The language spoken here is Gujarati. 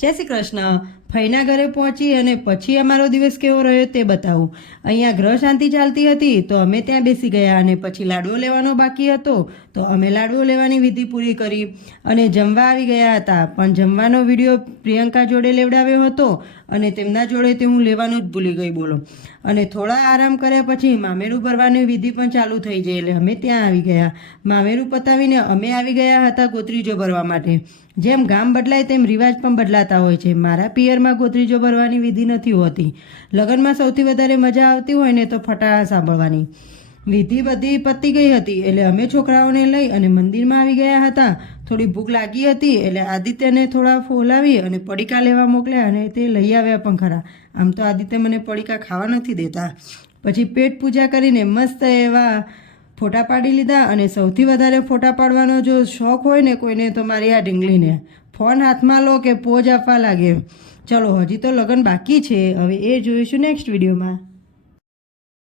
જય શ્રી કૃષ્ણ. ફઈના ઘરે પહોંચી અને પછી અમારો દિવસ કેવો રહ્યો તે બતાવું. અહીંયા ગ્રહ શાંતિ ચાલતી હતી તો અમે ત્યાં બેસી ગયા અને પછી લાડવો લેવાનો બાકી હતો તો અમે લાડવો લેવાની વિધિ પૂરી કરી અને જમવા આવી ગયા હતા. પણ જમવાનો વિડીયો પ્રિયંકા જોડે લેવડાવ્યો હતો અને તેમના જોડે તે હું લેવાનું જ ભૂલી ગઈ બોલો. અને થોડા આરામ કર્યા પછી મામેરું ભરવાની વિધિ પણ ચાલુ થઈ જાય એટલે અમે ત્યાં આવી ગયા. મામેરું પતાવીને અમે આવી ગયા હતા ગોત્રીજો ભરવા માટે. જેમ ગામ બદલાય તેમ રિવાજ પણ બદલાતા હોય છે. મારા પિયરમાં ગોત્રીજો ભરવાની વિધિ નથી હોતી. લગ્નમાં સૌથી વધારે મજા આવતી હોય ને તો ફટાણા સાંભળવાની. વિધિ બધી પતી ગઈ હતી એટલે અમે છોકરાઓને લઈ અને મંદિરમાં આવી ગયા હતા. થોડી ભૂખ લાગી હતી એટલે આદિત્યને થોડા ફોલાવી અને પડીકા લેવા મોકલ્યા અને તે લઈ આવ્યા પણ ખરા. આમ તો આદિત્ય મને પડીકા ખાવા નથી દેતા. પછી પેટ પૂજા કરીને મસ્ત એવા ફોટા પાડી લીધા. અને સૌથી વધારે ફોટા પાડવાનો જો શોખ હોય ને કોઈને તો મારી આ ઢીંગલીને ફોન હાથમાં લો કે પોઝ આપવા લાગે. ચલો હજી તો લગ્ન બાકી છે, હવે એ જોઈશું નેક્સ્ટ વિડીયોમાં.